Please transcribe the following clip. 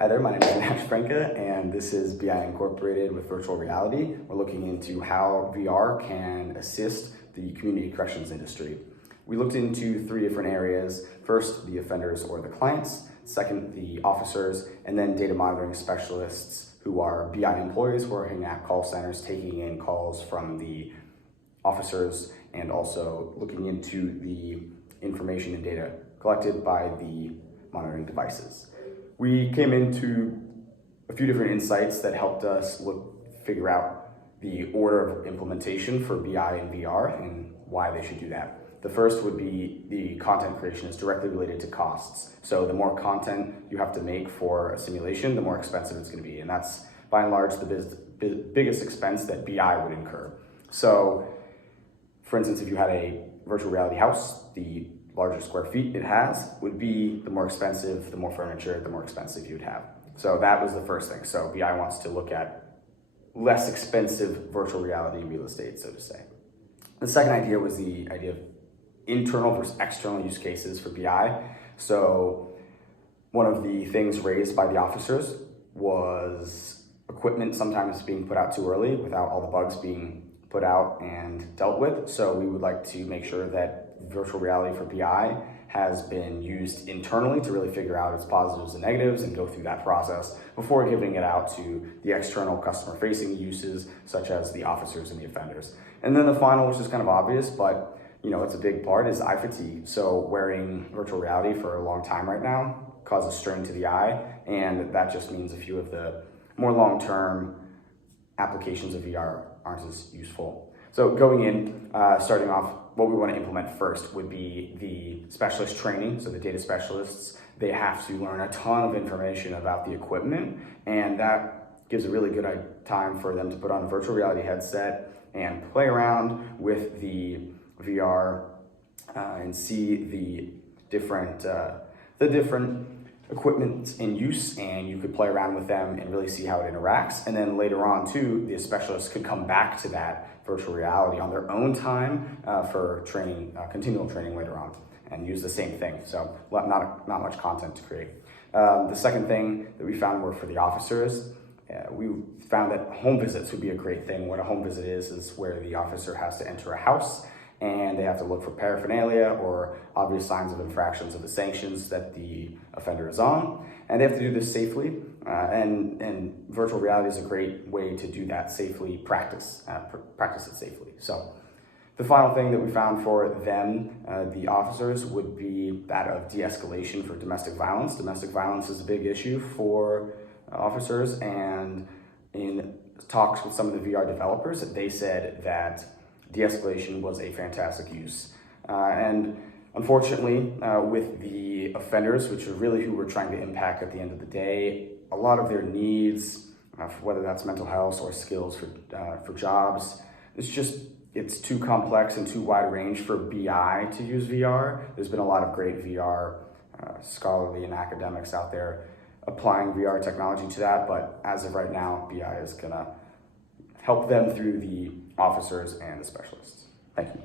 Hi there, my name is Nash Franca, and this is BI Incorporated with Virtual Reality. We're looking into how VR can assist the community corrections industry. We looked into three different areas. First, the offenders or the clients. Second, the officers, and then data monitoring specialists who are BI employees working at call centers, taking in calls from the officers, and also looking into the information and data collected by the monitoring devices. We came into a few different insights that helped us figure out the order of implementation for BI and VR and why they should do that. The first would be the content creation is directly related to costs. So the more content you have to make for a simulation, the more expensive it's going to be. And that's by and large the biggest expense that BI would incur. So for instance, if you had a virtual reality house, the larger square feet it has would be the more expensive, the more furniture, the more expensive you'd have. So that was the first thing. So BI wants to look at less expensive virtual reality real estate, so to say. The second idea was the idea of internal versus external use cases for BI. So one of the things raised by the officers was equipment sometimes being put out too early without all the bugs being put out and dealt with. So we would like to make sure that virtual reality for BI has been used internally to really figure out its positives and negatives and go through that process before giving it out to the external customer facing uses such as the officers and the offenders. And then the final, which is kind of obvious, but it's a big part, is eye fatigue. So wearing virtual reality for a long time right now causes strain to the eye, and that just means a few of the more long-term applications of VR aren't as useful. So going in, starting off, what we want to implement first would be the specialist training. So the data specialists, they have to learn a ton of information about the equipment, and that gives a really good time for them to put on a virtual reality headset and play around with the VR and see the different equipment in use, and you could play around with them and really see how it interacts. And then later on too, the specialists could come back to that virtual reality on their own time for training, continual training later on, and use the same thing. So not much content to create. The second thing that we found were for the officers. We found that home visits would be a great thing. What a home visit is where the officer has to enter a house and they have to look for paraphernalia or obvious signs of infractions of the sanctions that the offender is on. And they have to do this safely, and virtual reality is a great way to do that safely, practice it safely. So the final thing that we found for them, the officers, would be that of de-escalation for domestic violence. Domestic violence is a big issue for officers, and in talks with some of the VR developers, they said that de-escalation was a fantastic use. And unfortunately, with the offenders, which are really who we're trying to impact at the end of the day, a lot of their needs, whether that's mental health or skills for jobs, it's too complex and too wide range for BI to use VR. There's been a lot of great VR scholarly and academics out there applying VR technology to that, but as of right now, BI is gonna help them through the officers and the specialists. Thank you.